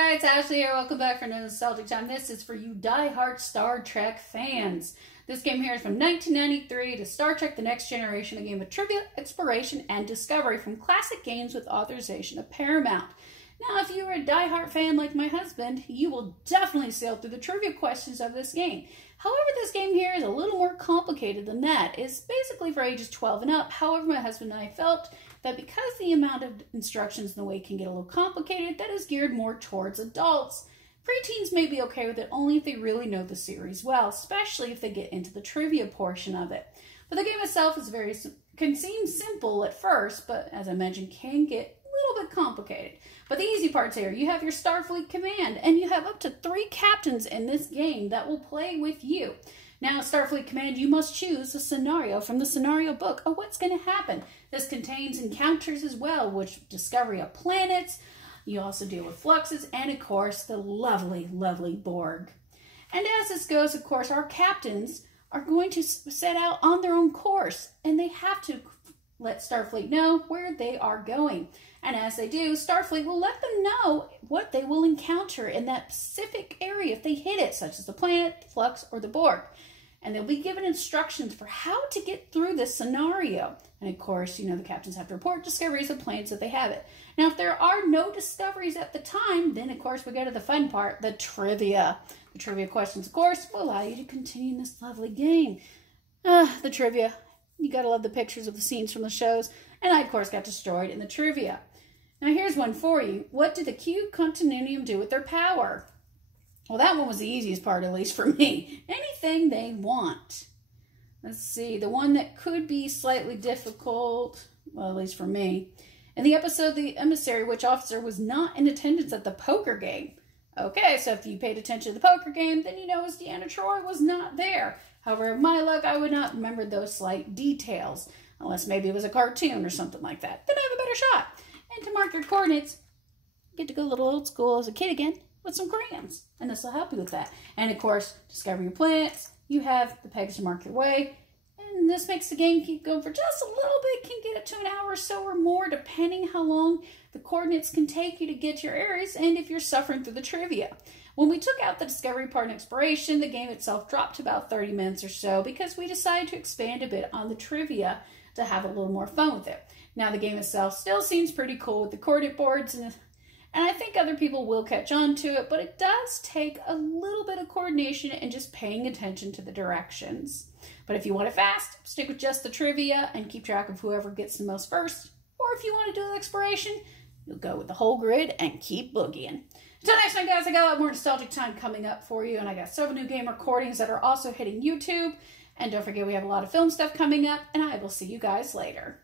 Hi, it's Ashley here. Welcome back for another Nostalgic Time. This is for you die-hard Star Trek fans. This game here is from 1993 to Star Trek The Next Generation, a game of trivia, exploration, and discovery from classic games with authorization of Paramount. Now, if you are a die-hard fan like my husband, you will definitely sail through the trivia questions of this game. However, this game here is a little more complicated than that. It's basically for ages 12 and up. However, my husband and I felt that because the amount of instructions in the way can get a little complicated, that is geared more towards adults. Preteens may be okay with it only if they really know the series well, especially if they get into the trivia portion of it. But the game itself is can seem simple at first, but as I mentioned, can get a little bit complicated. But the easy parts here, you have your Starfleet command, and you have up to 3 captains in this game that will play with you. Now, Starfleet Command, you must choose a scenario from the scenario book of what's going to happen. This contains encounters as well, which discovery of planets. You also deal with fluxes, and of course, the lovely, lovely Borg. And as this goes, of course, our captains are going to set out on their own course, and they have to let Starfleet know where they are going. And as they do, Starfleet will let them know what they will encounter in that specific area if they hit it, such as the planet, the flux, or the Borg. And they'll be given instructions for how to get through this scenario. And of course, you know, the captains have to report discoveries of planets that they have it. Now, if there are no discoveries at the time, then of course we go to the fun part, the trivia. The trivia questions, of course, will allow you to continue in this lovely game. The trivia. You gotta love the pictures of the scenes from the shows. And I, of course, got destroyed in the trivia. Now, here's one for you. What did the Q Continuum do with their power? Well, that one was the easiest part, at least for me. Anything they want. Let's see. The one that could be slightly difficult, well, at least for me. In the episode, The Emissary, which officer was not in attendance at the poker game? Okay, so if you paid attention to the poker game, then you know as Deanna Troi was not there. However, my luck, I would not remember those slight details. Unless maybe it was a cartoon or something like that. Then I have a better shot. And to mark your coordinates, you get to go a little old school as a kid again with some crayons. And this will help you with that. And of course, discover your planets. You have the pegs to mark your way. And this makes the game keep going for just a little bit. Can get it to an hour or so or more, depending how long the coordinates can take you to get to your areas and if you're suffering through the trivia. When we took out the discovery part and exploration, the game itself dropped to about 30 minutes or so because we decided to expand a bit on the trivia to have a little more fun with it. Now, the game itself still seems pretty cool with the coordinate boards, and I think other people will catch on to it, but it does take a little bit of coordination and just paying attention to the directions. But if you want it fast, stick with just the trivia and keep track of whoever gets the most first. Or if you want to do the exploration, you'll go with the whole grid and keep boogieing. Until next time, guys, I got a lot more Nostalgic Time coming up for you, and I got several new game recordings that are also hitting YouTube. And don't forget, we have a lot of film stuff coming up, and I will see you guys later.